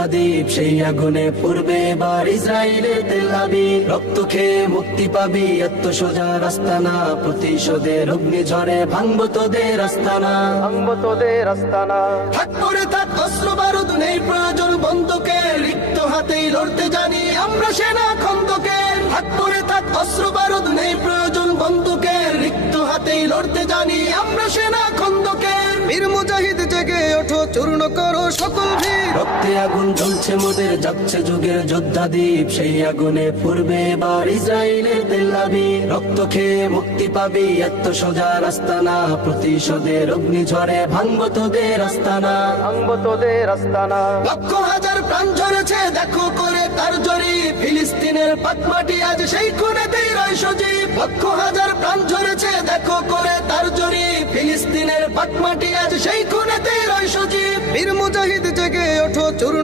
যোদ্ধা দ্বীপ সেই আগুনে পূর্বে এবার ইসরায়েলের তেল আবিব। রক্ত খেয়ে মুক্তি পাবি এত সোজা রাস্তা না, প্রতিশোধের অগ্নিঝড়ে ভাঙবো তোদের আস্তানা, ভাঙবো তোদের আস্তানা। থাক পড়ে থাক অস্ত্র বারুদ নেই প্রয়োজন বন্দুকের, রিক্ত হাতেই লড়তে জানি আমরা সেনা খন্দকের। থাক পড়ে থাক অস্ত্র বারুদ নেই প্রয়োজন বন্দুকের, রিক্ত হাতেই লড়তে জানি আমরা সেনা খন্দকের। বীর মুজাহিদ জেগে ওঠো, চূর্ণ করো সকল ভিড়। রক্তে আগুন জ্বলছে মোদের, যাচ্ছে যুগের যোদ্ধা দ্বীপ সেই আগুনে পূর্বে এবার ইসরায়েলের তেল আবিব। রক্ত খেয়ে মুক্তি পাবি এত সোজা রাস্তা না, প্রতিশোধের অগ্নিঝড়ে ভাঙবো তোদের আস্তানা, ভাঙবো তোদের আস্তানা। লক্ষ হাজার প্রাণ ঝরেছে দেখো করে তার জরি, ফিলিস্তিনের পাটমাটি আজ সেই খুনেতেই রয় সজীব। লক্ষ হাজার প্রাণ ঝরেছে দেখো করে তার জরি, ফিলিস্তিনের পাটমাটি আজ সেই খুনেতেই রয় সজীব। বীর মুজাহিদ জেগে ওঠো, চূর্ণ